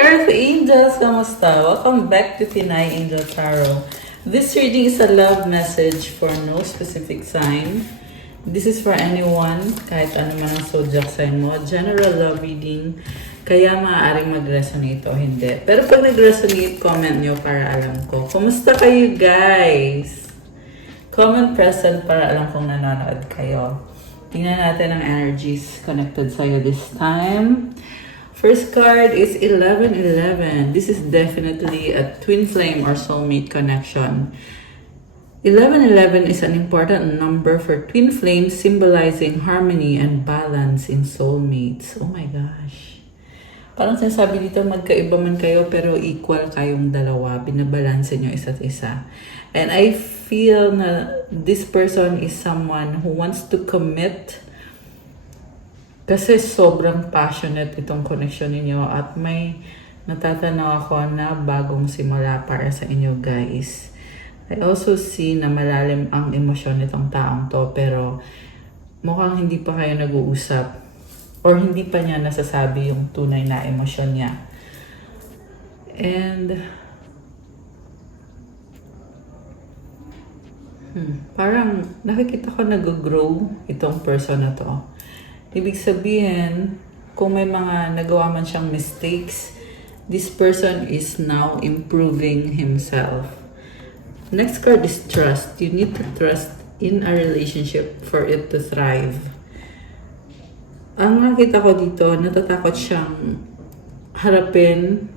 Earth Angels! Kamusta? Welcome back to Pinay Angel Tarot. This reading is a love message for no specific sign. This is for anyone, kahit ano man ang zodiac sign mo. General love reading, kaya maaaring mag-resonate o hindi. Pero pag nag-resonate, comment nyo para alam ko. Kumusta kayo, guys? Comment present para alam kong nanonood kayo. Tingnan natin ang energies connected sa'yo this time. First card is 1111. This is definitely a twin flame or soulmate connection. 1111 is an important number for twin flames, symbolizing harmony and balance in soulmates. Oh my gosh. Parang sinasabi dito, magkaiba man kayo pero equal kayong dalawa. Binabalanse nyo isa't isa. And I feel na this person is someone who wants to commit. Kasi sobrang passionate itong connection ninyo at may natatanaw ako na bagong simula para sa inyo, guys. I also see na malalim ang emosyon nitong taong to pero mukhang hindi pa kayo nag-uusap or hindi pa niya nasasabi yung tunay na emosyon niya. And parang nakikita ko nag-grow itong person na to. Ibig sabihin, kung may mga nagawa man siyang mistakes, this person is now improving himself. Next card is trust. You need to trust in a relationship for it to thrive. Ang nakita ko dito, natatakot siyang harapin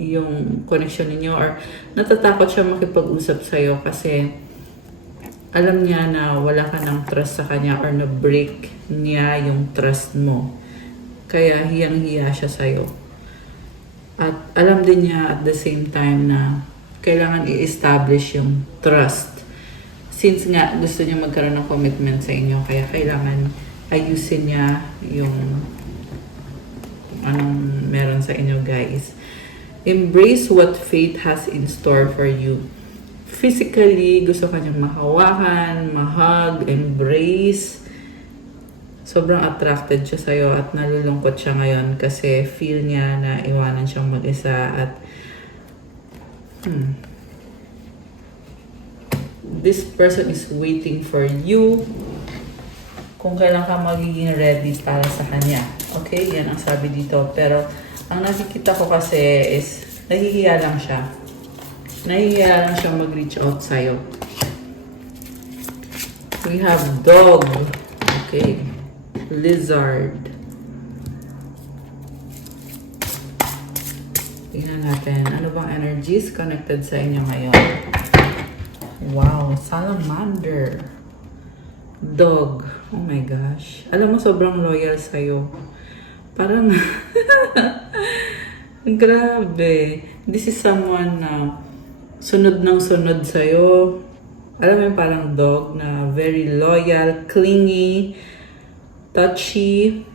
yung connection ninyo or natatakot siya makipag-usap sa'yo kasi alam niya na wala ka ng trust sa kanya or na-break niya yung trust mo. Kaya hiyang-hiya siya sa'yo. At alam din niya at the same time na kailangan i-establish yung trust. Since nga gusto niya magkaroon ng commitment sa inyo, kaya kailangan ayusin niya yung anong meron sa inyo, guys. Embrace what fate has in store for you. Physically, gusto kanyang mahawakan, mahug, embrace. Sobrang attracted siya sa'yo at nalulungkot siya ngayon kasi feel niya na iwanan siyang mag-isa at this person is waiting for you kung kailan ka magiging ready para sa kanya. Okay? Yan ang sabi dito. Pero ang nakikita ko kasi is nahihiya lang siya. Nahihiya lang siyang mag-reach out sa'yo. We have dog. Okay. Lizard. Tingnan natin. Ano bang energies connected sa inyo ngayon? Wow. Salamander. Dog. Oh my gosh. Alam mo, sobrang loyal sa'yo. Parang grabe. This is someone na sunod ng sunod sa'yo. Alam mo yung parang dog na very loyal, clingy, touchy.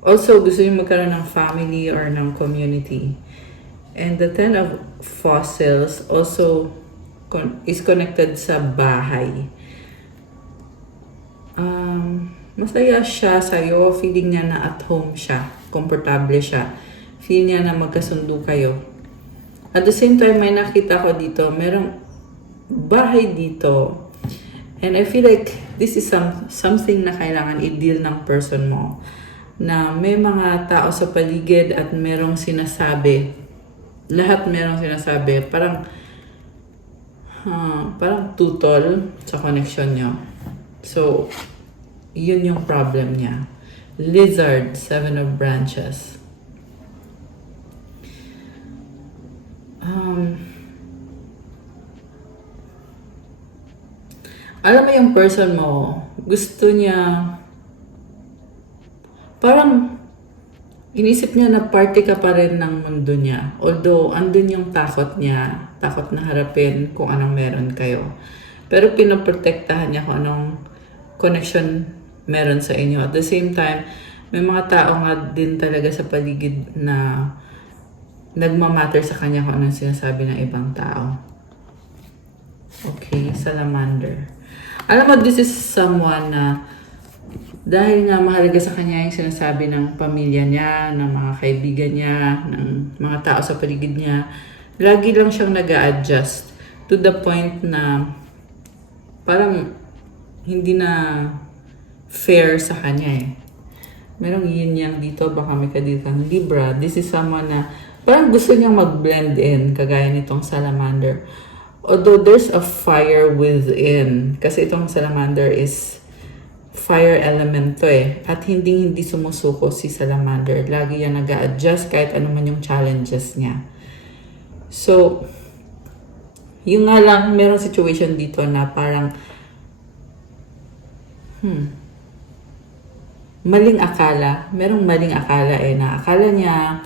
Also, gusto niyo magkaroon ng family or ng community. And the 10 of fossils also is connected sa bahay. Masaya siya sa'yo. Feeling niya na at home siya. Komportable siya. Feeling niya na magkasundo kayo. At the same time, may nakita ko dito, merong bahay dito. And I feel like this is something na kailangan i-deal ng person mo. Na may mga tao sa paligid at merong sinasabi. Lahat merong sinasabi. Parang tutol sa connection nyo. So, yun yung problem niya. Lizard, 7 of branches. Alam mo yung person mo, gusto niya, parang inisip niya na party ka pa rin ng mundo niya. Although, andun yung takot niya, takot na harapin kung anong meron kayo. Pero pinoprotektahan niya kung anong connection meron sa inyo. At the same time, may mga tao nga din talaga sa paligid na nagmamatter sa kanya kung anong sinasabi ng ibang tao. Okay, salamander. Alam mo, this is someone na Dahil nga mahalaga sa kanya yung sinasabi ng pamilya niya, ng mga kaibigan niya, ng mga tao sa paligid niya, lagi lang siyang nag-a-adjust to the point na parang hindi na fair sa kanya eh. Merong yin yang dito, baka may kaditang Libra. This is someone na parang gusto niyang mag-blend in, kagaya nitong salamander. Although there's a fire within, kasi itong salamander is fire element to eh. At hindi sumusuko si salamander. Lagi yan nag-a-adjust kahit ano man yung challenges niya. So, yung nga lang, merong situation dito na parang maling akala. Merong maling akala eh, na akala niya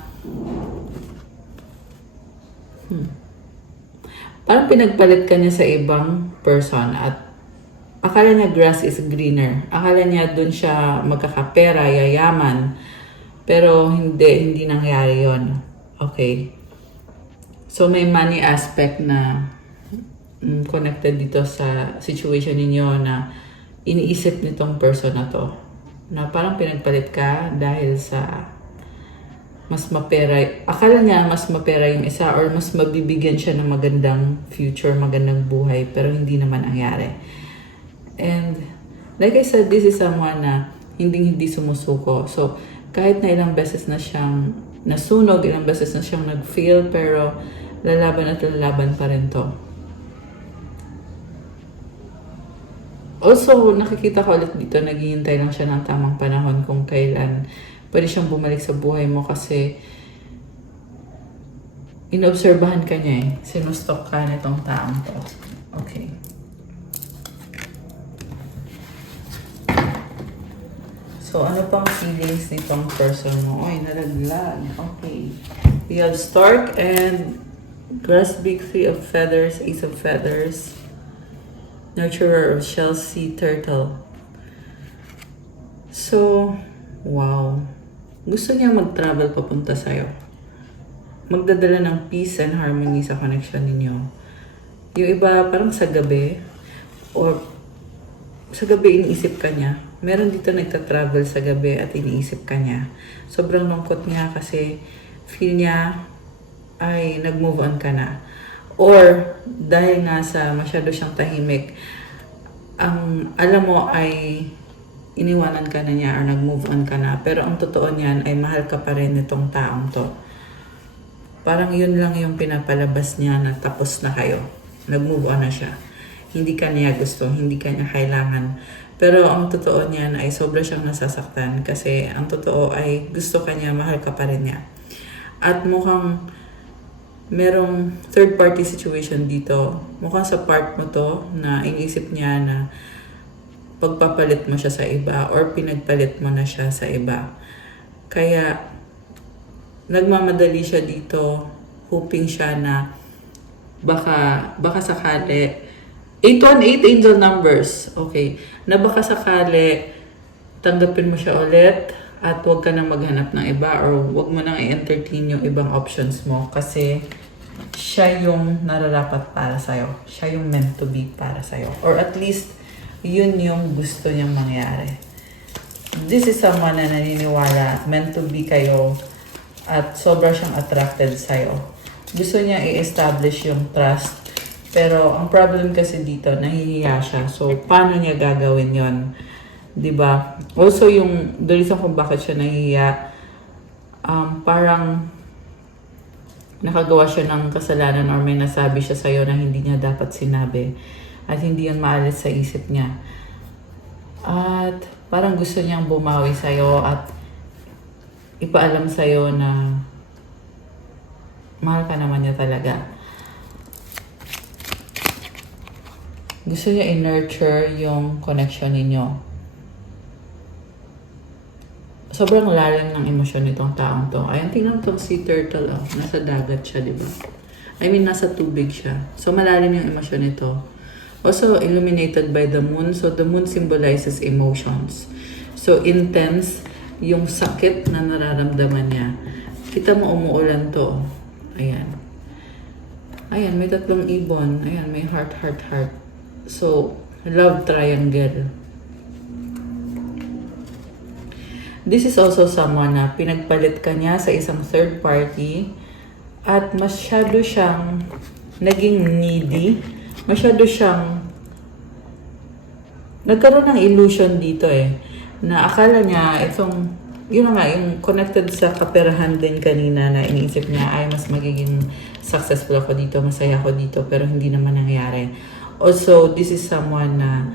parang pinagpalit ka niya sa ibang person at akala niya grass is greener. Akala niya dun siya magkakapera, yayaman. Pero hindi nangyari yon. Okay. So may money aspect na connected dito sa situation ninyo na iniisip nitong person na to. Na parang pinagpalit ka dahil sa mas mapera. Akala niya mas mapera yung isa or mas mabibigyan siya ng magandang future, magandang buhay. Pero hindi naman nangyari. And like I said, this is someone na hindi sumusuko. So, kahit na ilang beses na siyang nasunog, ilang beses na siyang nag-fail, pero lalaban at lalaban pa rin to. Also, nakikita ko ulit dito, naghihintay lang siya ng tamang panahon kung kailan pwede siyang bumalik sa buhay mo kasi inobserbahan ka niya eh. Sinustok ka nitong taong to. Okay. So, ano pang feelings nitong person mo? Oy, nalaglag. Okay. We have Stork and Grasbeak, 3 of Feathers, Ace of Feathers, Nurturer of Shells, Sea Turtle. So, wow. Gusto niya mag-travel papunta sa'yo. Magdadala ng peace and harmony sa connection ninyo. Yung iba, parang sa gabi, or sa gabi iniisip ka niya. Meron dito nagta-travel sa gabi at iniisip ka niya. Sobrang lungkot niya kasi feel niya ay nag-move on ka na. Or dahil nga sa masyado siyang tahimik, ang alam mo ay iniwanan ka na niya or nag-move on ka na. Pero ang totoo niyan ay mahal ka pa rin nitong taong to. Parang yun lang yung pinapalabas niya na tapos na kayo. Nag-move on na siya. Hindi ka niya gusto, hindi ka niya kailangan. Pero ang totoo niyan ay sobra siyang nasasaktan kasi ang totoo ay gusto ka niya, mahal ka pa rin niya. At mukhang merong third party situation dito. Mukhang sa part mo to na iniisip niya na pagpapalit mo siya sa iba or pinagpalit mo na siya sa iba. Kaya nagmamadali siya dito, hoping siya na baka sakali 818 angel numbers. Okay. Na baka sakali tanggapin mo siya ulit at huwag ka nang maghanap ng iba or huwag mo nang i-entertain yung ibang options mo kasi siya yung nararapat para sa'yo. Siya yung meant to be para sa'yo. Or at least, yun yung gusto niyang mangyari. This is someone na naniniwala, meant to be kayo at sobra siyang attracted sa'yo. Gusto niya i-establish yung trust. Pero ang problem kasi dito, nahihiya siya. So, paano niya gagawin yon? Diba? Also, the reason kung bakit siya nahihiya, parang nakagawa siya ng kasalanan or may nasabi siya sa'yo na hindi niya dapat sinabi. At hindi yan maalis sa isip niya. At parang gusto niyang bumawi sa'yo at ipaalam sa'yo na mahal ka naman niya talaga. Gusto niya i-nurture yung connection ninyo. Sobrang lalim ng emosyon nitong taong to. Ayun, tingnan itong sea turtle. Oh. Nasa dagat siya, di ba? I mean, nasa tubig siya. So, malalim yung emosyon nito. Also, illuminated by the moon. So, the moon symbolizes emotions. So, intense yung sakit na nararamdaman niya. Kita mo, umuulan to. Ayan. Ayan, may 3 ibon. Ayan, may heart, heart, heart. So, love triangle. This is also someone na pinagpalit ka niya sa isang third party at masyado siyang naging needy. Masyado siyang nagkaroon ng illusion dito na akala niya itong, yun na nga, yung connected sa kaperahan din kanina na iniisip niya, ay mas magiging successful ako dito, masaya ako dito, pero hindi naman nangyayari. Also, this is someone na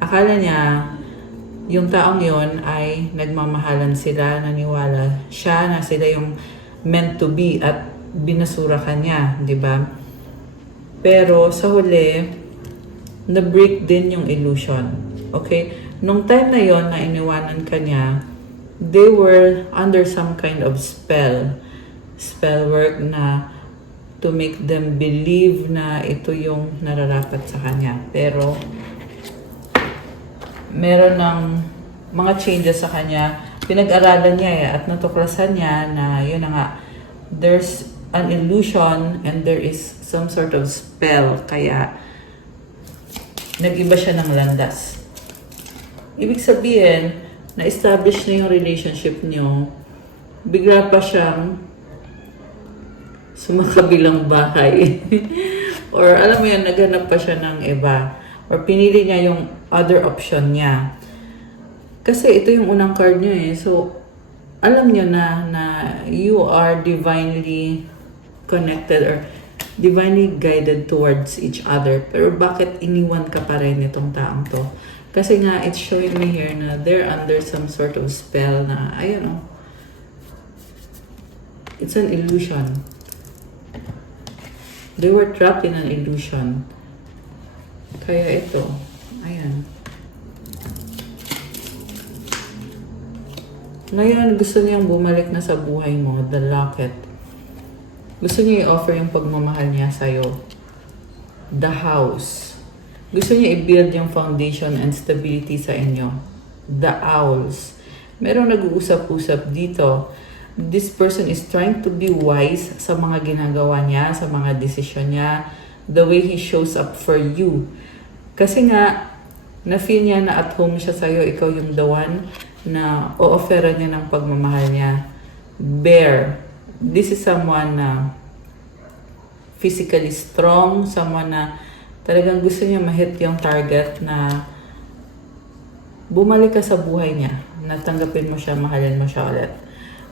akala niya yung taong yon ay nagmamahalan sila, naniwala siya na sila yung meant to be at binasura ka niya, di ba? Pero sa huli, na-break din yung illusion. Okay? Nung time na yon na iniwanan ka niya, they were under some kind of spell work na to make them believe na ito yung nararapat sa kanya. Pero meron ng mga changes sa kanya. Pinag-aralan niya at natuklasan niya na yun na nga, there's an illusion and there is some sort of spell. Kaya nag-iba siya ng landas. Ibig sabihin, na-establish na yung relationship niyo, bigla pa siyang sumakabilang bahay. Or alam mo yan, naghanap pa siya ng iba. Or pinili niya yung other option niya. Kasi ito yung unang card niya So, alam niyo na you are divinely connected or divinely guided towards each other. Pero bakit iniwan ka pa rin itong taong to? Kasi nga, it's showing me here na they're under some sort of spell na, it's an illusion. They were trapped in an illusion. Kaya ito, ayan. Ngayon, gusto niyang bumalik na sa buhay mo, the locket. Gusto niya i-offer yung pagmamahal niya sa'yo. The house. Gusto niya i-build yung foundation and stability sa inyo. The owls. Merong nag-uusap-usap dito. This person is trying to be wise sa mga ginagawa niya, sa mga desisyon niya, the way he shows up for you. Kasi nga, na-feel niya na at home siya sa'yo, ikaw yung the one na o-offeran niya ng pagmamahal niya. Bear. This is someone na physically strong, someone na talagang gusto niya ma-hit yung target na bumalik ka sa buhay niya, natanggapin mo siya, mahalin mo siya ulit.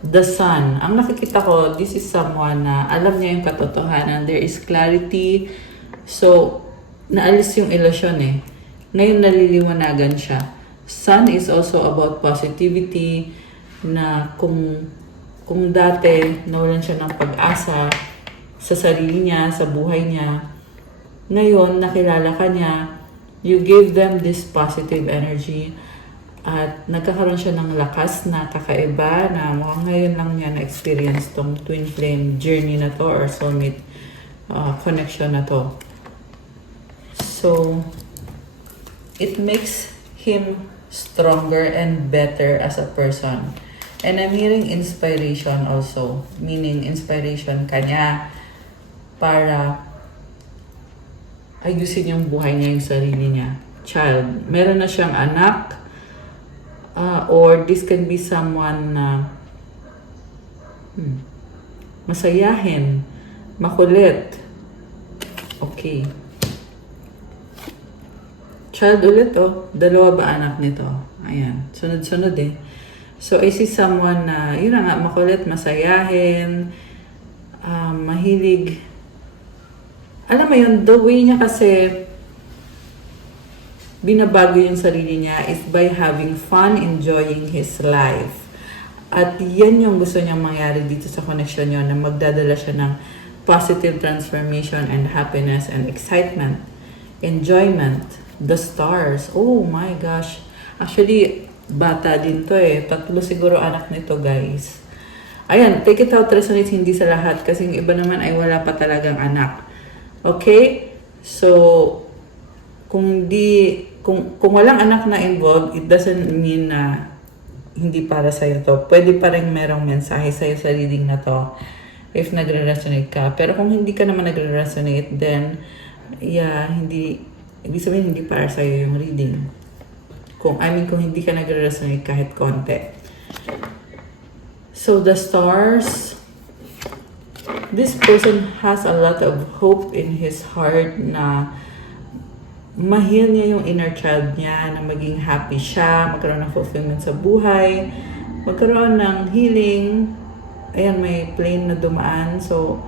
The sun. Ang nakikita ko, this is someone na alam niya yung katotohanan. There is clarity. So, naalis yung illusion Ngayon naliliwanagan siya. Sun is also about positivity na kung dati nawalan siya ng pag-asa sa sarili niya, sa buhay niya, ngayon nakilala ka niya, you give them this positive energy at nagkakaroon siya ng lakas na kakaiba na mukhang ngayon lang niya na-experience tong twin flame journey na to or soulmate connection na to. So, it makes him stronger and better as a person. And I'm hearing inspiration also, meaning inspiration kanya para ayusin yung buhay niya, yung sarili niya. Child. Meron na siyang anak, or this can be someone na masayahin, makulit. Okay. Child ulit dalawa ba anak nito? Ayan, sunod-sunod So, I see someone na, yun na nga, makulit, masayahin, mahilig. Alam mo yun, the way niya kasi binabago yung sarili niya is by having fun, enjoying his life. At yan yung gusto niyang mangyari dito sa connection niyo, na magdadala siya ng positive transformation and happiness and excitement, enjoyment. The stars. Oh my gosh. Actually, bata din to 3 siguro anak nito, guys. Ayan, take it out, resonate, hindi sa lahat. Kasi yung iba naman ay wala pa talagang anak. Okay? So, kung walang anak na involved, it doesn't mean na hindi para sa'yo to. Pwede pa rin merong mensahe sa'yo sa reading na to if nagre-resonate ka. Pero kung hindi ka naman nagre-resonate, then, ibig sabihin, hindi para sa'yo yung reading. Kung hindi ka nagre-resonate kahit konti. So the stars, this person has a lot of hope in his heart na ma-heal niya yung inner child niya, na maging happy siya, magkaroon ng fulfillment sa buhay, magkaroon ng healing. Ayan, may plane na dumaan. So,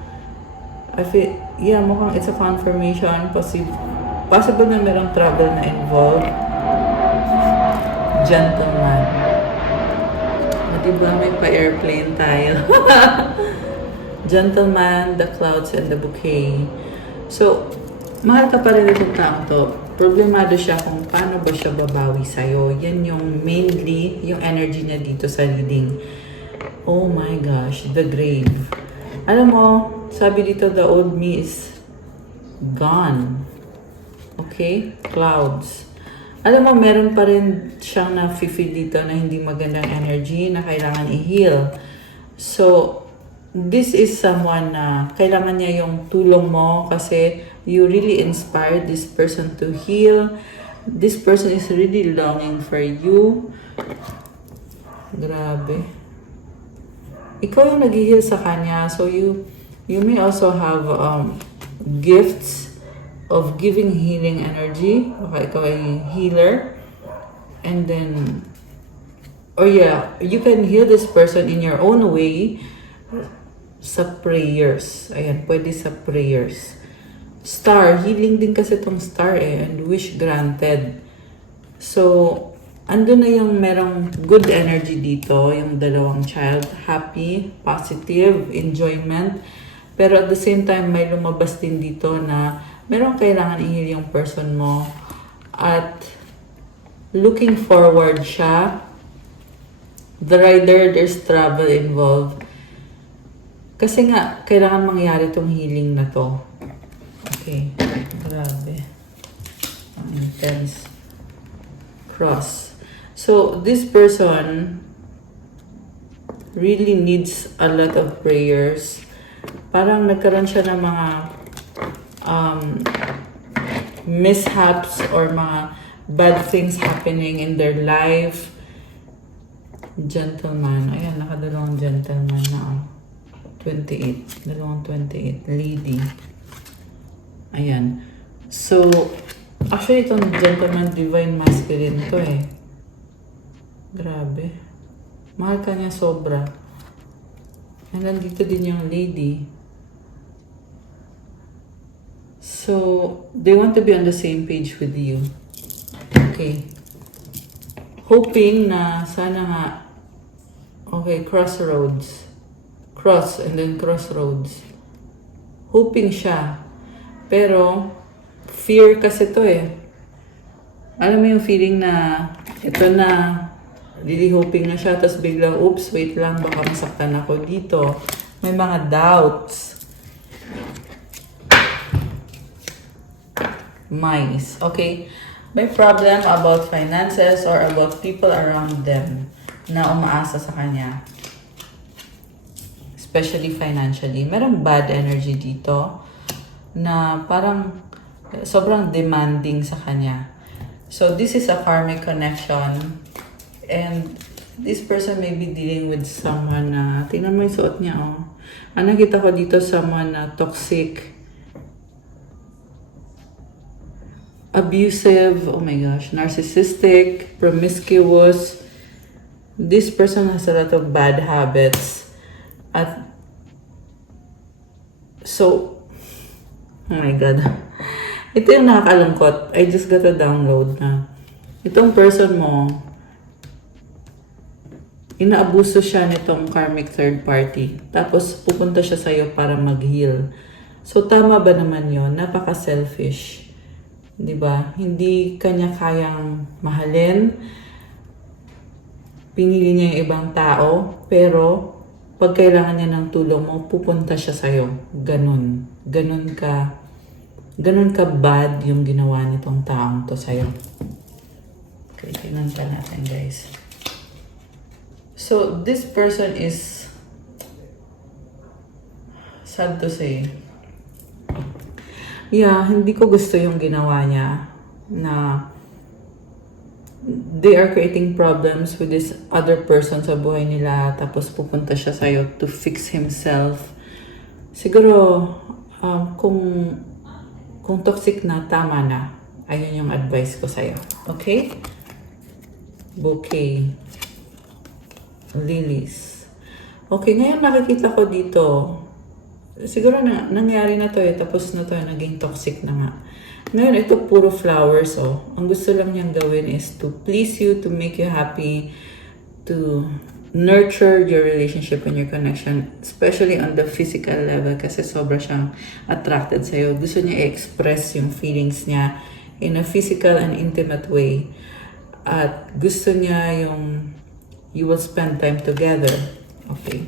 I feel, yeah, mukhang it's a confirmation. Possible na merong travel na involved. Gentleman. Diba, may pa-airplane tayo. Gentleman, the clouds, and the bouquet. So, mahal ka pa rin itong taong to. Problemado siya kung paano ba siya babawi sa'yo. Yan yung mainly, yung energy niya dito sa reading. Oh my gosh, the grave. Alam mo, sabi dito, the old me is gone. Okay? Clouds. Alam mo, meron pa rin siyang na-feel dito na hindi magandang energy na kailangan i-heal. So, this is someone na kailangan niya yung tulong mo kasi you really inspired this person to heal. This person is really longing for you. Grabe. Ikaw yung nag-heal sa kanya. So, you may also have gifts of giving healing energy. Baka ikaw ay healer. And then, or yeah, you can heal this person in your own way sa prayers. Ayan, pwede sa prayers. Star, healing din kasi itong star and wish granted. So, andun na yung merong good energy dito, yung dalawang child. Happy, positive, enjoyment. Pero at the same time, may lumabas din dito na merong kailangan i-heal yung person mo. At looking forward siya. The rider, there's travel involved. Kasi nga, kailangan mangyari tong healing na to. Okay, grabe. Ang intense. Cross. So, this person really needs a lot of prayers. Parang nagkaroon siya ng mga mishaps or mga bad things happening in their life. Gentleman. Ayan, nakadalawang gentleman na. 28. Dalawang 28. Lady. Ayan. So, actually, itong gentleman divine masculine to eh. Grabe. Mahal ka niya sobra. And nandito din yung lady. So, they want to be on the same page with you. Okay. Hoping na sana nga, okay, crossroads. Cross and then crossroads. Hoping siya. Pero, fear kasi to eh. Alam mo yung feeling na, ito na, really hoping na siya, tapos biglang, oops, wait lang, baka masaktan ako dito. May mga doubts. Mice. Okay? May problem about finances or about people around them na umaasa sa kanya. Especially financially. Merong bad energy dito na parang sobrang demanding sa kanya. So, this is a karmic connection. And this person may be dealing with someone na, tingnan mo yung suot niya, oh. Ang nakita ko dito, someone na toxic, abusive, oh my gosh, narcissistic, promiscuous. This person has a lot of bad habits. At so, oh my God. Ito yung nakakalungkot. I just got a download na itong person mo, inaabuso siya nitong karmic third party. Tapos pupunta siya sa'yo para mag-heal. So, tama ba naman yun? Napaka-selfish. 'Di ba? Hindi kanya kayang mahalin. Pinili niya yung ibang tao, pero pag kailangan niya ng tulong mo, pupunta siya sa'yo. Ganun. Ganun ka bad yung ginawa nitong taong to sa'yo. Okay, tingnan pa natin, guys. So, this person is, sad to say, yeah, hindi ko gusto yung ginawa niya na they are creating problems with this other person sa buhay nila, tapos pupunta siya sa'yo to fix himself. Siguro, kung toxic na, tama na. Ayun yung advice ko sa'yo. Okay? Bouquet. Lilies. Okay, ngayon nakikita ko dito, siguro nangyari na to tapos na to, naging toxic na nga. Ngayon, ito puro flowers, Ang gusto lang niyang gawin is to please you, to make you happy, to nurture your relationship and your connection, especially on the physical level kasi sobra siyang attracted sa'yo. Gusto niya i-express yung feelings niya in a physical and intimate way. At gusto niya yung you will spend time together. Okay.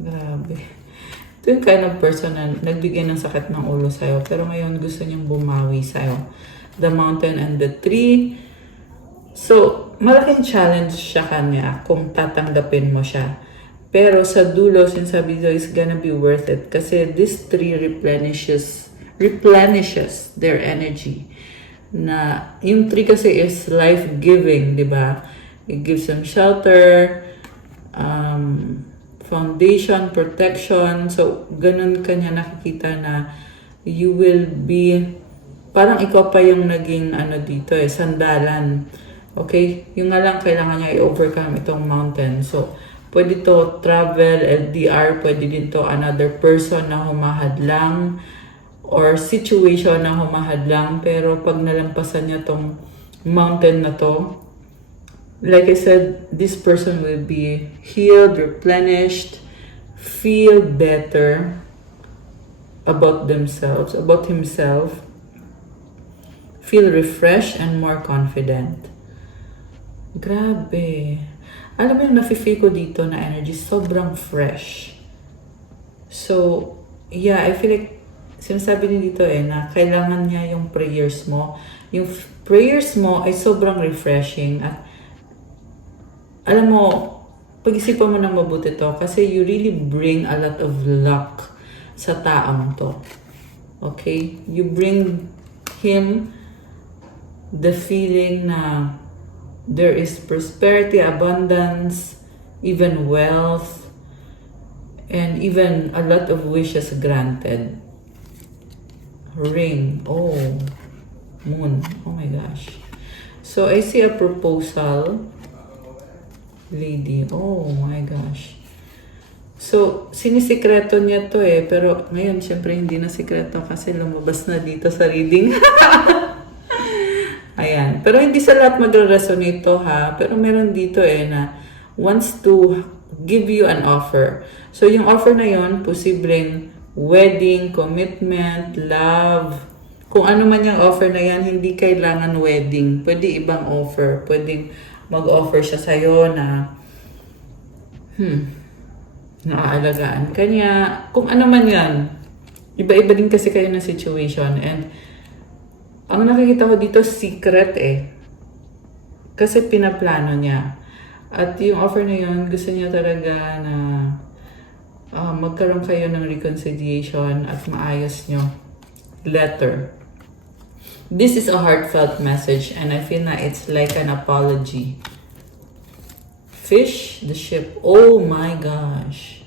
Grabe. Ito yung kind of person na nagbigay ng sakit ng ulo sa'yo, pero ngayon gusto niyang bumawi sa'yo. The mountain and the tree. So, malaking challenge siya kanya kung tatanggapin mo siya. Pero sa dulo, sinasabi ko, is gonna be worth it. Kasi this tree replenishes their energy. Na, yung tree kasi is life-giving, di ba? It gives them shelter, foundation, protection. So, ganun kanya nakikita na you will be, parang ikaw pa yung naging dito sandalan. Okay? Yung nga lang, kailangan niya i-overcome itong mountain. So, pwede to travel, LDR, pwede din to another person na humahadlang, or situation na humahadlang. Pero pag nalampasan niya tong mountain na to, like I said, this person will be healed, replenished, feel better about themselves, about himself, feel refreshed and more confident. Grabe. Alam mo yung nafe-feel ko dito na energy, sobrang fresh. So, yeah, I feel like, sinasabi din dito na kailangan niya yung prayers mo. Yung prayers mo ay sobrang refreshing. At alam mo, pag-isipan mo ng mabuti to kasi you really bring a lot of luck sa taong to. Okay? You bring him the feeling na there is prosperity, abundance, even wealth, and even a lot of wishes granted. Ring. Oh. Moon. Oh my gosh. So, I see a proposal. Lady. Oh my gosh. So, sinisikreto niya to pero ngayon, syempre, hindi na sikreto kasi lumabas na dito sa reading. Ayan. Pero hindi sa lahat magre-resonate to, ha? Pero meron dito na wants to give you an offer. So, yung offer na yon, posibleng wedding, commitment, love. Kung ano man yung offer na yan, hindi kailangan wedding. Pwede ibang offer. Pwedeng mag-offer siya sa'yo na naaalagaan ka niya. Kung ano man yan. Iba-iba din kasi kayo ng situation. And ang nakikita ko dito, secret Kasi pinaplano niya. At yung offer na yun, gusto niya talaga na magkaroon kayo ng reconciliation at maayos nyo. Letter. This is a heartfelt message and I feel na it's like an apology. Fish, the ship. Oh my gosh.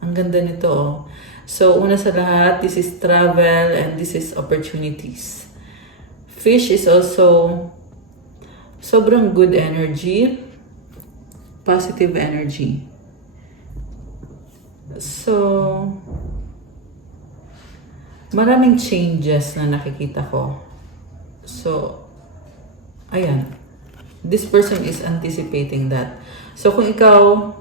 Ang ganda nito, So, una sa lahat, this is travel and this is opportunities. Fish is also sobrang good energy, positive energy. So, maraming changes na nakikita ko. So, ayan. This person is anticipating that. So, kung ikaw,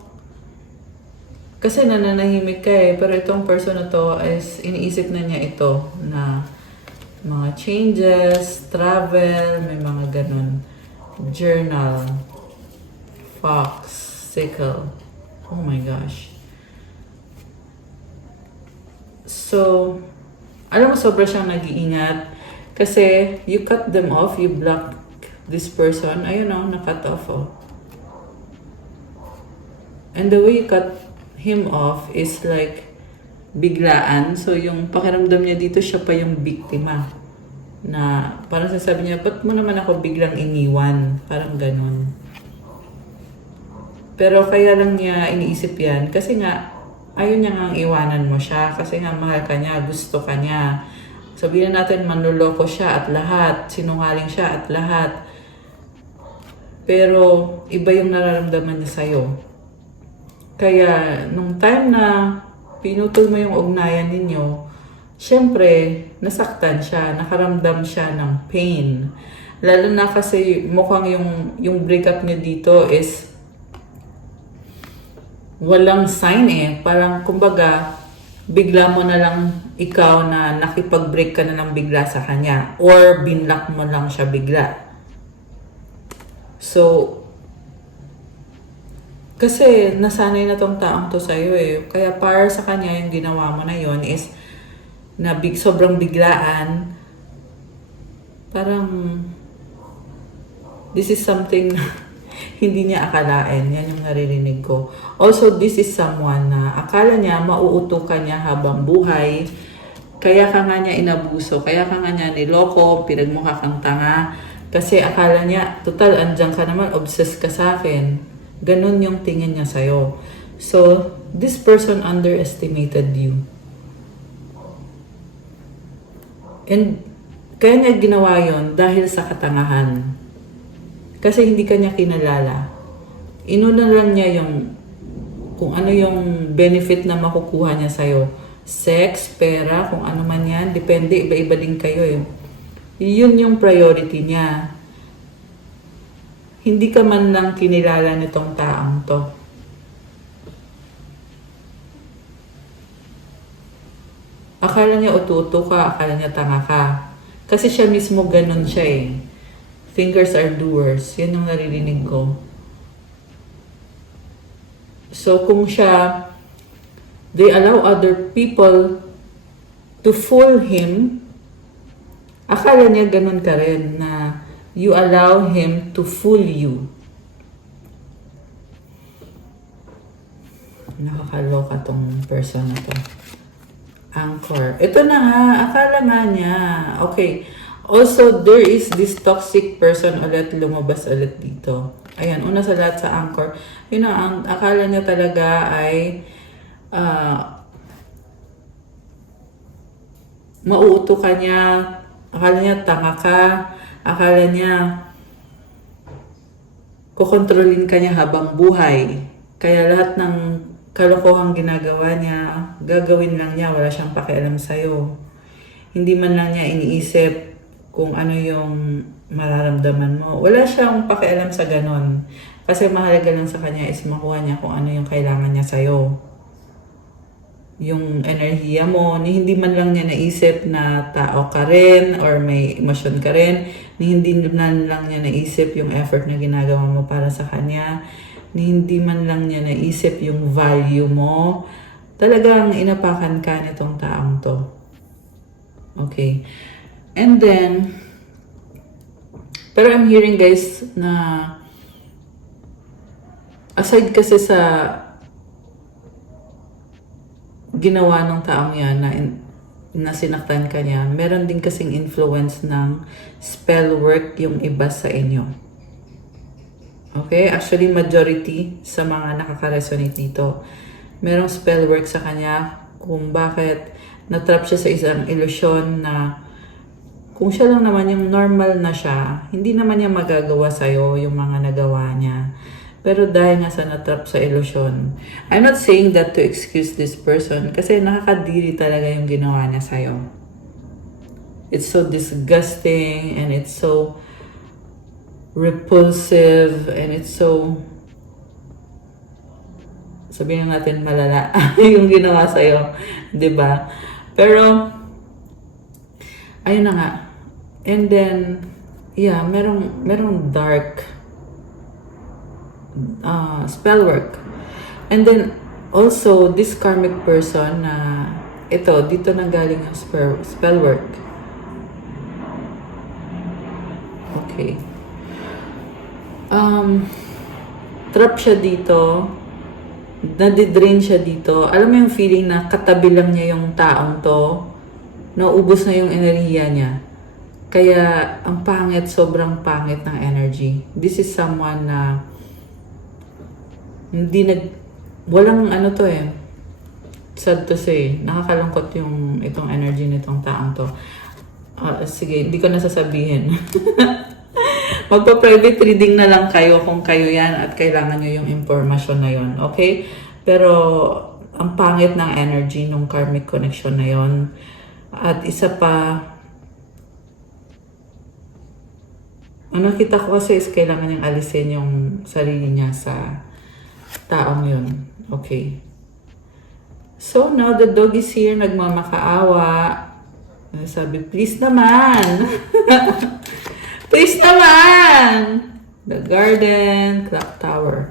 kasi nananahimik ka pero itong person na to is iniisip na niya ito na mga changes, travel, may mga ganun. Journal, fox, sickle. Oh my gosh. So, alam mo, sobra siyang nag-iingat. Kasi, you cut them off, you block this person. Ayun na-cut off, And the way you cut him off is like, biglaan. So, yung pakiramdam niya dito, siya pa yung biktima. Na parang sasabi niya, ba't mo naman ako biglang iniwan? Parang ganun. Pero kaya lang niya iniisip yan kasi nga ayaw niya nga iwanan mo siya kasi nga mahal ka niya, gusto ka niya. Sabihin natin manluloko siya at lahat, sinungaling siya at lahat. Pero iba yung nararamdaman niya sa'yo. Kaya nung time na pinutol mo yung ugnayan ninyo, syempre nasaktan siya, nakaramdam siya ng pain. Lalo na kasi mukhang yung breakup niyo dito is walang sign eh. Parang kumbaga, bigla mo na lang ikaw na nakipag-break ka na lang bigla sa kanya. Or binlock mo lang siya bigla. So, kasi nasanay na tong taong to sa'yo eh. Kaya para sa kanya yung ginawa mo na yon is na sobrang biglaan. Parang this is something hindi niya akalain. Yan yung naririnig ko. Also, this is someone na akala niya mauutukan niya habang buhay. Kaya ka nga niya inabuso. Kaya ka nga niya niloko, pinagmukha kang tanga. Kasi akala niya, total, andyan ka naman, obsessed ka sa akin. Ganun yung tingin niya sa'yo. So, this person underestimated you. And kaya niya ginawa yon dahil sa katangahan. Kasi hindi ka niya kinalala. Inuna lang niya yung kung ano yung benefit na makukuha niya sa'yo. Sex, pera, kung ano man yan. Depende, iba-iba din kayo eh. Yun yung priority niya. Hindi ka man lang kinilala nitong taong to. Akala niya ututo ka, akala niya tanga ka. Kasi siya mismo ganun siya eh. Fingers are doers. Yan yung naririnig ko. So kung siya, they allow other people to fool him, akala niya ganun ka rin na you allow him to fool you. Nakakaloka tong person na to. Anchor. Ito na nga, akala nga niya. Okay. Also, there is this toxic person ulit lumabas ulit dito. Ayan, una sa lahat sa Anchor. Yun ang akala niya talaga ay mauuto ka niya. Akala niya tanga ka. Akala niya kukontrolin ka niya habang buhay. Kaya lahat ng kalokohang ginagawa niya, gagawin lang niya. Wala siyang pakialam sa'yo. Hindi man lang niya iniisip kung ano yung mararamdaman mo. Wala siyang pakialam sa ganon. Kasi mahalaga lang sa kanya is makuha niya kung ano yung kailangan niya sa'yo. Yung enerhiya mo, ni hindi man lang niya naisip na tao ka rin or may emosyon ka rin. Ni hindi man lang niya naisip yung effort na ginagawa mo para sa kanya. Ni hindi man lang niya naisip yung value mo. Talagang inapakan ka nitong taong to. Okay. And then, pero I'm hearing guys na aside kasi sa ginawa ng taong yan na sinaktan ka niya, meron din kasing influence ng spell work yung iba sa inyo. Okay? Actually, majority sa mga nakaka-resonate dito, merong spell work sa kanya kung bakit natrap siya sa isang ilusyon na kung siya lang naman yung normal na siya, hindi naman niya magagawa sa'yo yung mga nagawa niya. Pero dahil nga sa natrap sa ilusyon, I'm not saying that to excuse this person kasi nakakadiri talaga yung ginawa niya sa'yo. It's so disgusting and it's so repulsive and it's so, sabihin natin malala yung ginawa sa'yo. 'Di ba? Pero, ayun na nga. And then, yeah, merong dark spell work. And then, also, this karmic person na ito, dito na galing yung spell work. Okay. Trap siya dito. Nadidrain siya dito. Alam mo yung feeling na katabi lang niya yung taong to. Naubos na yung enerhiya niya. Kaya, ang pangit, sobrang pangit ng energy. This is someone na hindi walang ano to eh, sad to say, nakakalungkot itong energy nitong taong to. Sige, hindi ko na sasabihin. Magpa-private reading na lang kayo kung kayo yan at kailangan nyo yung information na yon, okay? Pero, ang pangit ng energy nung karmic connection na yon. At isa pa, ang nakita ko kasi is kailangan niyang alisin yung sarili niya sa taong yun. Okay. So, now the dog is here, nagmamakaawa. Sabi, please naman. Please naman. The garden, clock tower.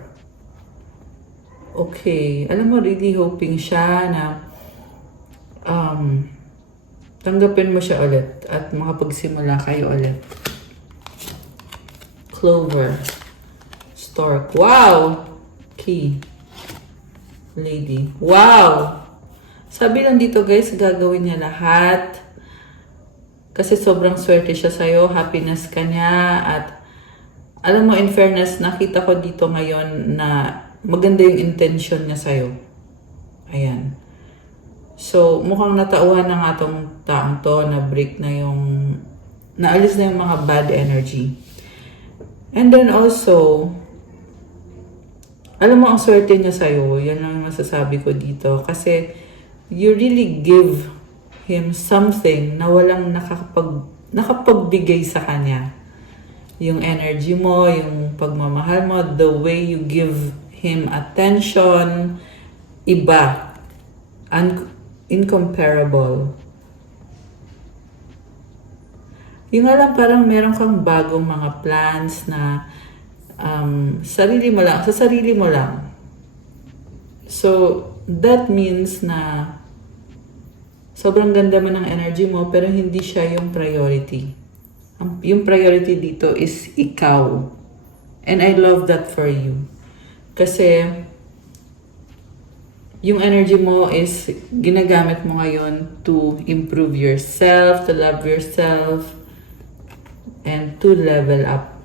Okay. Alam mo, really hoping siya na tanggapin mo siya ulit at makapagsimula kayo ulit. Clover. Stork. Wow! Key. Lady. Wow! Sabi lang dito guys, gagawin niya lahat. Kasi sobrang swerte siya sa'yo. Happiness ka niya. At alam mo, in fairness, nakita ko dito ngayon na maganda yung intention niya sa'yo. Ayan. So, mukhang natauhan na nga tong taong to, na break na naalis na yung mga bad energy. And then also, alam mo, ang swerte niya sa'yo, yan ang masasabi ko dito. Kasi, you really give him something na walang nakapagbigay sa kanya. Yung energy mo, yung pagmamahal mo, the way you give him attention, iba. Incomparable. Yung alam, parang meron kang bagong mga plans na sa sarili mo lang. So, that means na sobrang ganda mo ng energy mo, pero hindi siya yung priority. Yung priority dito is ikaw. And I love that for you. Kasi, yung energy mo is ginagamit mo ngayon to improve yourself, to love yourself, and to level up.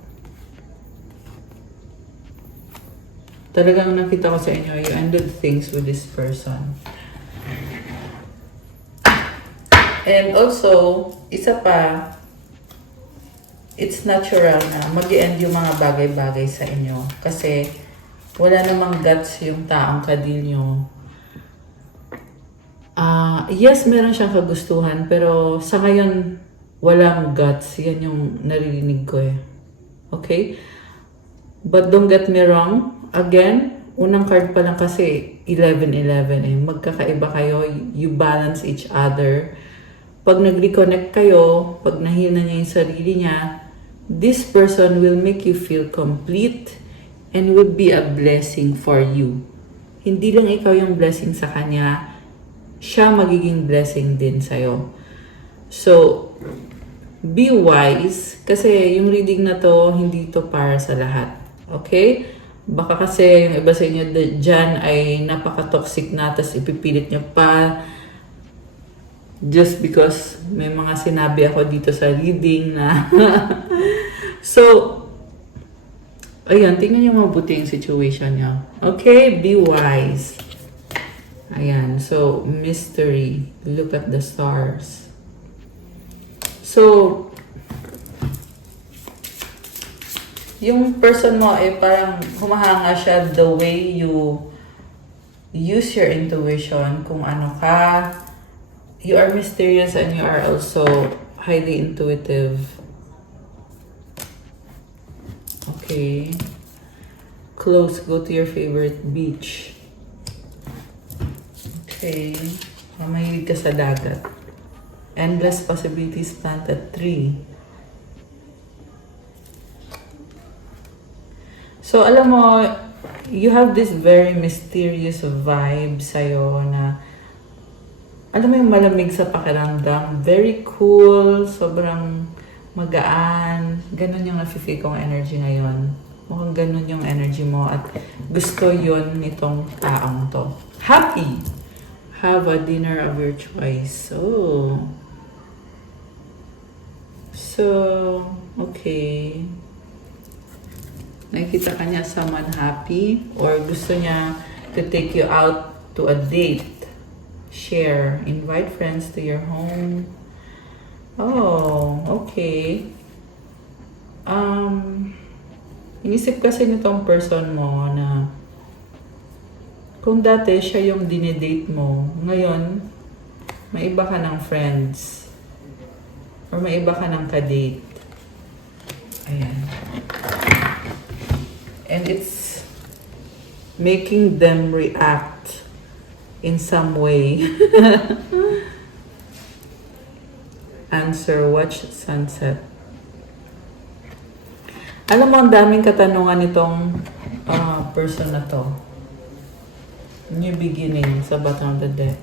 Talagang nakita ko sa inyo, you ended things with this person. And also, isa pa, it's natural na mag-end yung mga bagay-bagay sa inyo. Kasi wala namang guts yung taong kadil nyo. Yes, meron siyang kagustuhan, pero sa ngayon, walang guts. Yan yung naririnig ko eh. Okay? But don't get me wrong. Again, unang card pa lang kasi 11-11 eh. Magkakaiba kayo. You balance each other. Pag nag-reconnect kayo, pag nahil na niya yung sarili niya, this person will make you feel complete and will be a blessing for you. Hindi lang ikaw yung blessing sa kanya, siya magiging blessing din sa'yo. So, be wise, kasi yung reading na to, hindi to para sa lahat. Okay? Baka kasi yung iba sa inyo dyan ay napaka-toxic na, tapos ipipilit nyo pa just because may mga sinabi ako dito sa reading na so, ayan, tingnan nyo mabuti yung situation nyo. Okay? Be wise. Ayan. So, mystery. Look at the stars. So, yung person mo ay parang humahanga siya the way you use your intuition, kung ano ka. You are mysterious and you are also highly intuitive. Okay. Close. Go to your favorite beach. Okay. Mahilig ka sa dagat. Endless possibilities, plant a tree. So, alam mo, you have this very mysterious vibe sa'yo na, alam mo yung malamig sa pakiramdam, very cool, sobrang magaan, ganun yung nafe-feel kong energy ngayon. Mukhang ganun yung energy mo at gusto yun nitong taong to. Happy! Have a dinner of your choice. So, So, okay. Nakikita ka niya someone happy or gusto niya to take you out to a date. Share. Invite friends to your home. Oh, okay. Inisip kasi nitong person mo na kung dati siya yung dinedate mo, ngayon, may iba ka ng friends. Or may iba ka ng kadate. Ayan. And it's making them react in some way. Answer, watch sunset. Alam mo, ang daming katanungan nitong person na to. New beginning sa bottom of the deck.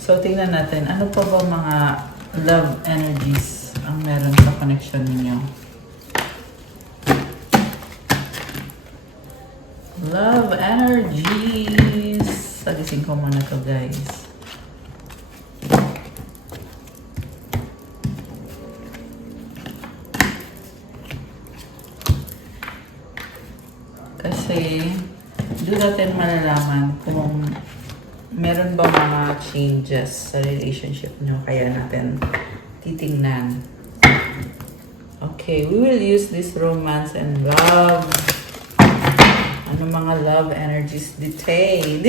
So, tingnan natin. Ano pa ba mga love energies ang meron sa connection ninyo? Love energies. Salisin ko muna to, guys. Kasi, doon natin malalaman kung meron ba mga changes sa relationship nyo. Kaya natin titingnan. Okay, we will use this romance and love. Ano mga love energies? Detail.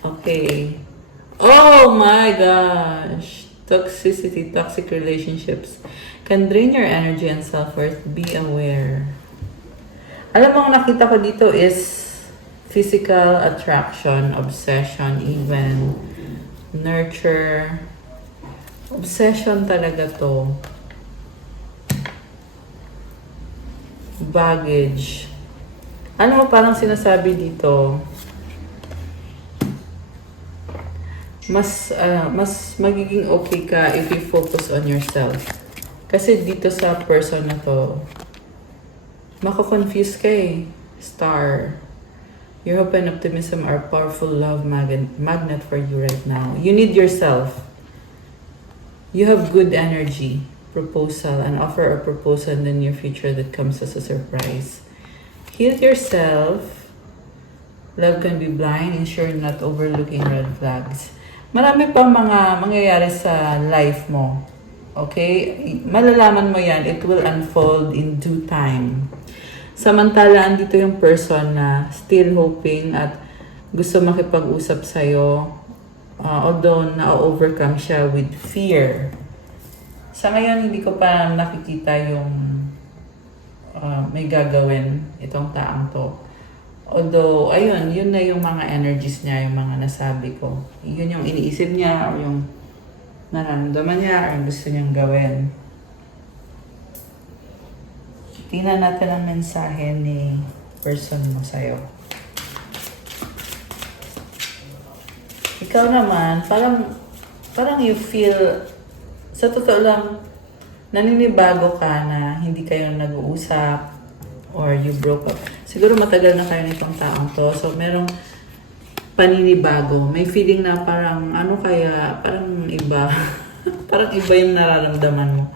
Okay. Oh my gosh. Toxicity, toxic relationships can drain your energy and self-worth. Be aware. Alam mo, ang nakita ko dito is physical attraction, obsession, even nurture. Obsession talaga to. Baggage. Ano mo parang sinasabi dito? Mas magiging okay ka if you focus on yourself. Kasi dito sa person na to, mako-confuse ka eh. Star. Your hope and optimism are powerful love magnet for you right now. You need yourself. You have good energy. Proposal and offer a proposal in the near future that comes as a surprise. Heal yourself. Love can be blind. Ensure not overlooking red flags. Marami pa mga mangyayari sa life mo. Okay? Malalaman mo yan. It will unfold in due time. Samantala, andito yung person na still hoping at gusto makipag-usap sa'yo. Although na-overcome siya with fear. Sa ngayon, hindi ko pa nakikita yung may gagawin itong taang to. Although, ayun, yun na yung mga energies niya, yung mga nasabi ko. Yun yung iniisip niya o yung nararamdaman niya o gusto niyang gawin. Tingnan natin ang mensahe ni person mo sa'yo. Ikaw naman, parang you feel, sa totoo lang, naninibago ka na hindi kayo nag-uusap or you broke up. Siguro matagal na kayo nitong taong to. So, merong paninibago. May feeling na parang, parang iba. Parang iba yung nararamdaman mo.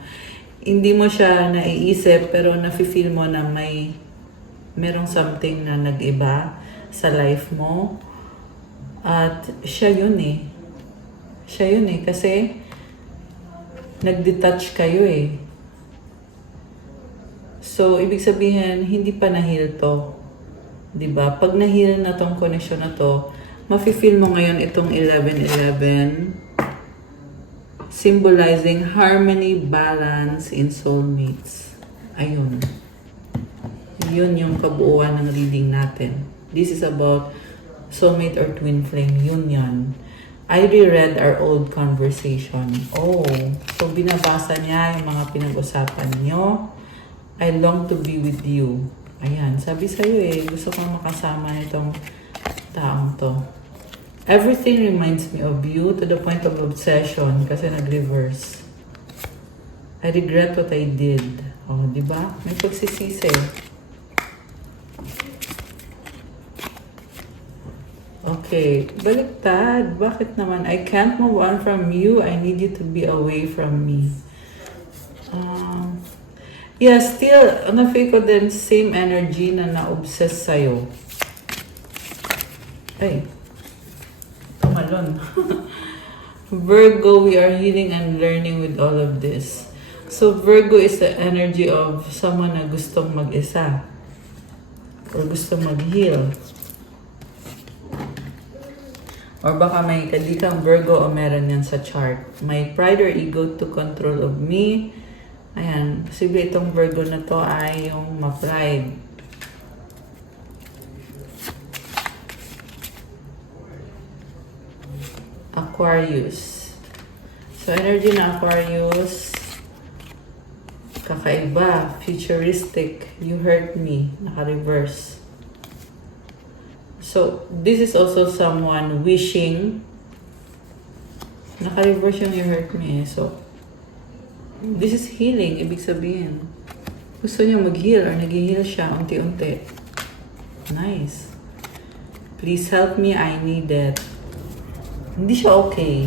Hindi mo siya naiisip, pero nafe-feel mo na merong something na nag-iba sa life mo. At siya yun eh. Kasi nag-detach kayo eh. So, ibig sabihin, hindi pa na-heal to. Diba? Pag na-heal na tong connection na to, mafe-feel mo ngayon itong 11-11, symbolizing harmony, balance in soulmates. Ayun. Yun yung kabuuan ng reading natin. This is about soulmate or twin flame union. I reread our old conversation. Oh, so binabasa niya yung mga pinag-usapan nyo. I long to be with you. Ayan, sabi sa'yo eh, gusto kong makasama nitong taong to. Everything reminds me of you to the point of obsession kasi nag-reverse. I regret what I did. Oh, di ba? May pagsisisi. Okay, baliktad. Bakit naman? I can't move on from you. I need you to be away from me. Yeah, still, na-feel ko din same energy na na-obsess sa'yo. Ay, tumalon. Virgo, we are healing and learning with all of this. So, Virgo is the energy of someone na gustong mag-isa. Or gustong mag-heal. Or baka may kadikang Virgo o meron yan sa chart. My pride or ego took control of me. Ayan, posible itong Virgo na to ay yung ma-pride. Aquarius. So, energy na Aquarius, kakaiba, futuristic, you hurt me, naka-reverse. So, this is also someone wishing, naka-reverse yung you hurt me. So, this is healing, ibig sabihin. Gusto niya mag-heal or nag-heal siya unti-unti. Nice. Please help me, I need it. Hindi siya okay.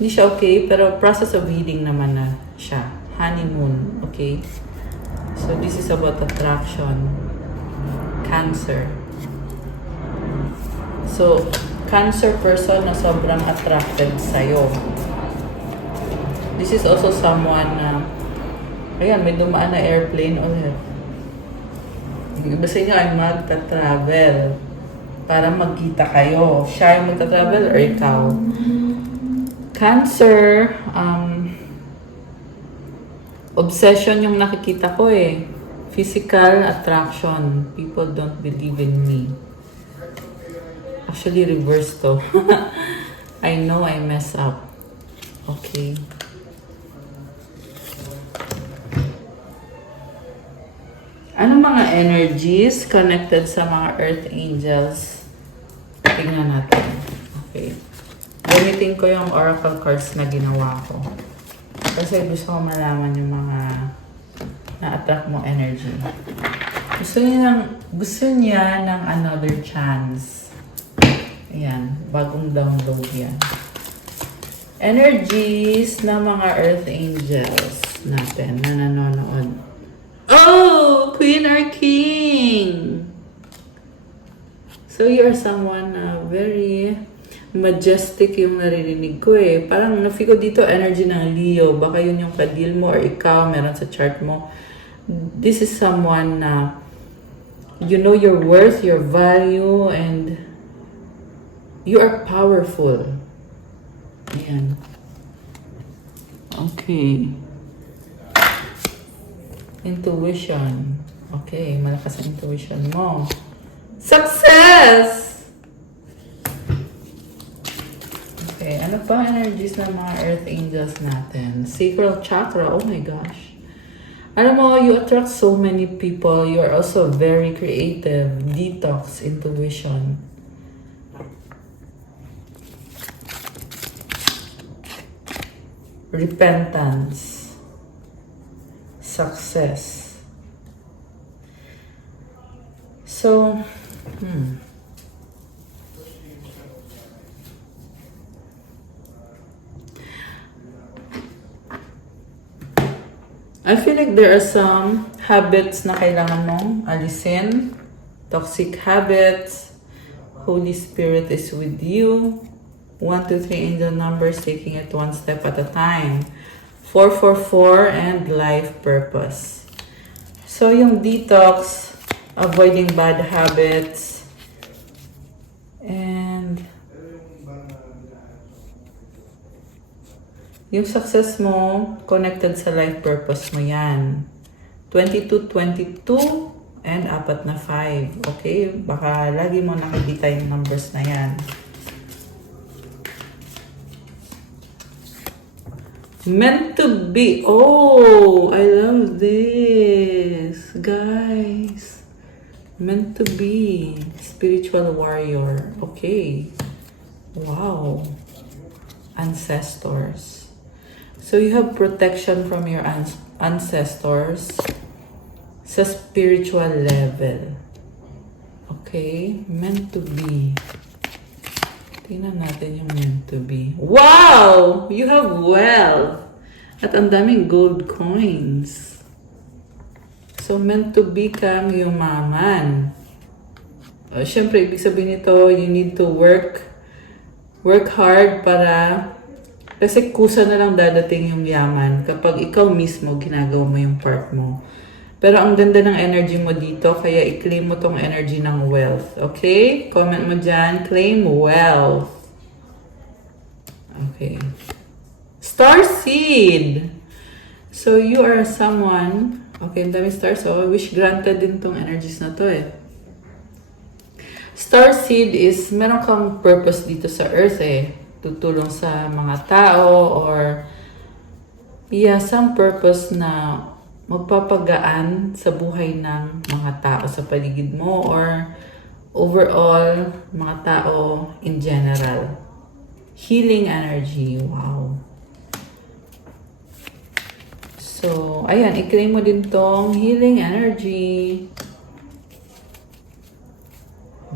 Hindi siya okay, pero process of healing naman na siya. Honeymoon, okay? So, this is about attraction. Cancer. So, Cancer person na sobrang attracted sa'yo. This is also someone na, ayan, may dumaan na airplane ulit. Yung iba sa inyo ay magta-travel para magkita kayo. Siya yung magta-travel or ikaw? Cancer, obsession yung nakikita ko eh. Physical attraction. People don't believe in me. Actually, reverse to. I know I mess up. Okay. Anong mga energies connected sa mga earth angels? Tingnan natin. Okay. Gamitin ko yung oracle cards na ginawa ko. Kasi gusto ko malaman yung mga na-attract mo energy. Gusto niya ng another chance. Ayan. Bagong download yan. Energies na mga earth angels natin na nanonood. Oh! Queen or King! So, you are someone very majestic yung naririnig ko eh. Parang na-feel ko dito energy ng Leo. Baka yun yung kadil mo or ikaw, meron sa chart mo. This is someone na you know your worth, your value, and you are powerful. Ayan. Okay. Intuition. Okay, malakas ang intuition mo. Success! Okay, ano pa energies ng mga earth angels natin? Sacral chakra, oh my gosh. Alam mo, you attract so many people. You are also very creative. Detox, intuition. Repentance. Success. So, I feel like there are some habits na kailangan mong alisin. Toxic habits. Holy Spirit is with you. 1, 2, 3 angel numbers, taking it one step at a time. 444 and life purpose. So, yung detox, avoiding bad habits, and yung success mo, connected sa life purpose mo yan. 22, 22, and 4 na 5. Okay? Baka lagi mo nakikita yung numbers na yan. Meant to be. Oh, I love this. Guys. Meant to be. Spiritual warrior. Okay. Wow. Ancestors. So you have protection from your ancestors sa spiritual level. Okay. Okay, meant to be. Tingnan natin yung meant to be. Wow! You have wealth! At ang daming gold coins. So, meant to be kang yumaman. Siyempre, ibig sabihin nito, you need to work hard para kasi kusa na lang dadating yung yaman kapag ikaw mismo ginagawa mo yung part mo. Pero ang ganda ng energy mo dito, kaya i-claim mo tong energy ng wealth. Okay? Comment mo dyan, claim wealth. Okay. Starseed! So, you are someone, okay, ang dami stars, so wish granted din tong energies na to eh. Starseed is, meron kang purpose dito sa earth eh. Tutulong sa mga tao or, some purpose na magpapagaan sa buhay ng mga tao sa paligid mo or overall, mga tao in general. Healing energy. Wow. So, ayan, i-claim mo din tong healing energy.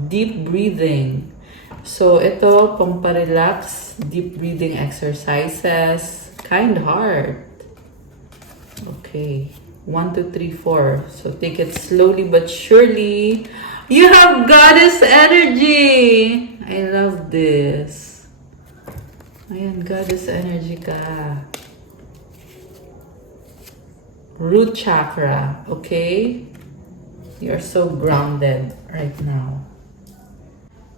Deep breathing. So, ito, pamparelax, deep breathing exercises. Kind heart. Okay. 1, 2, 3, 4. So, take it slowly but surely. You have goddess energy! I love this. Ayan, goddess energy ka. Root chakra. Okay? You're so grounded right now.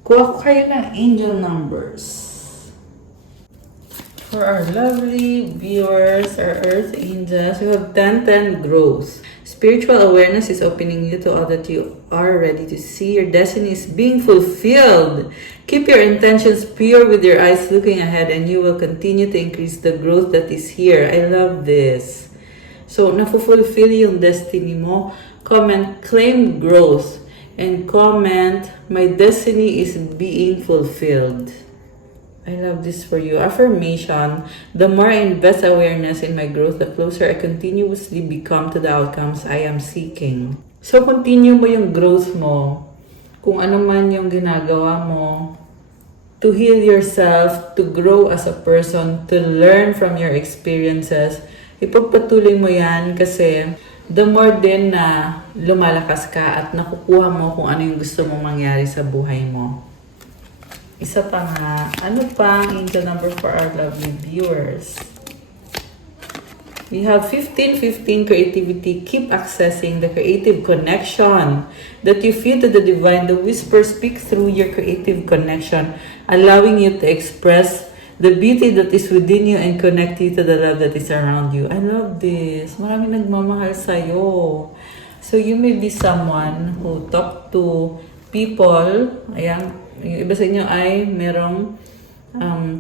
Kuha ko kayo ng angel numbers. For our lovely viewers, our earth angels, you have 10-10 growth. Spiritual awareness is opening you to all that you are ready to see. Your destiny is being fulfilled. Keep your intentions pure with your eyes looking ahead and you will continue to increase the growth that is here. I love this. So, na-fulfill yung destiny mo. Comment, claim growth. And comment, my destiny is being fulfilled. I love this for you. Affirmation, the more I invest awareness in my growth, the closer I continuously become to the outcomes I am seeking. So, continue mo yung growth mo. Kung ano man yung ginagawa mo, to heal yourself, to grow as a person, to learn from your experiences. Ipagpatuloy mo yan kasi the more din na lumalakas ka at nakukuha mo kung ano yung gusto mong mangyari sa buhay mo. Isa pa nga, ano pa ang angel number for our lovely viewers? We have 15-15 creativity. Keep accessing the creative connection that you feel to the divine. The whisper speak through your creative connection, allowing you to express the beauty that is within you and connect you to the love that is around you. I love this. Maraming nagmamahal sa'yo. So you may be someone who talk to people. Ayan, yung iba sa inyo ay merong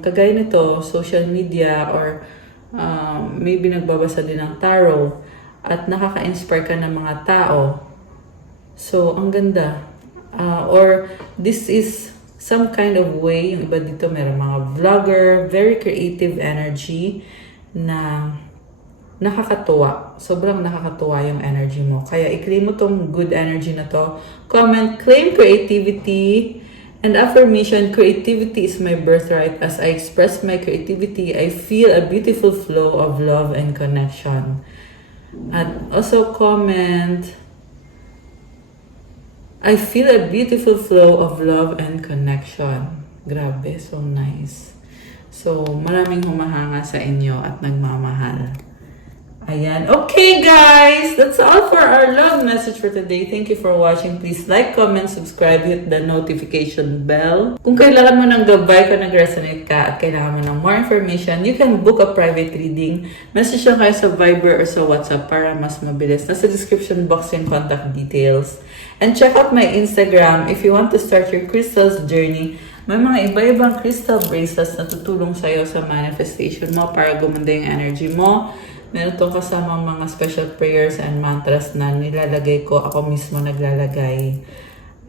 kagaya nito, social media or maybe nagbabasa din ng tarot at nakaka-inspire ka ng mga tao. So, ang ganda. Or this is some kind of way, yung iba dito meron mga vlogger, very creative energy na nakakatuwa. Sobrang nakakatuwa yung energy mo. Kaya i-claim mo tong good energy na to. Comment, claim creativity. And affirmation, creativity is my birthright. As I express my creativity, I feel a beautiful flow of love and connection. At also comment, I feel a beautiful flow of love and connection. Grabe, so nice. So, maraming humahanga sa inyo at nagmamahal. Ayan. Okay, guys! That's all for our love message for today. Thank you for watching. Please like, comment, subscribe, hit the notification bell. Kung kailangan mo ng gabay, kung nag-resonate ka at kailangan mo ng more information, you can book a private reading. Message lang kayo sa Viber or sa WhatsApp para mas mabilis. Nasa description box yung contact details. And check out my Instagram if you want to start your crystals journey. May mga iba-ibang crystal bracelets na tutulong sa'yo sa manifestation mo para gumanda yung energy mo. Meron itong kasama mga special prayers and mantras na nilalagay ko. Ako mismo naglalagay.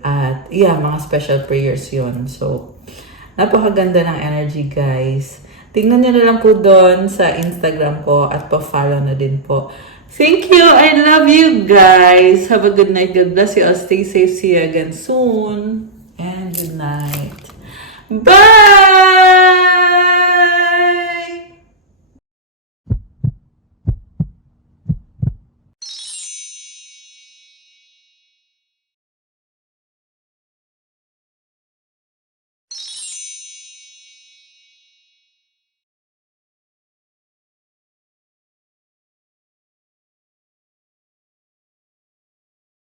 At mga special prayers yun. So, napakaganda ng energy, guys. Tingnan nyo na lang po doon sa Instagram ko at pa-follow na din po. Thank you. I love you guys. Have a good night. God bless you all. Stay safe. See you again soon. And good night. Bye!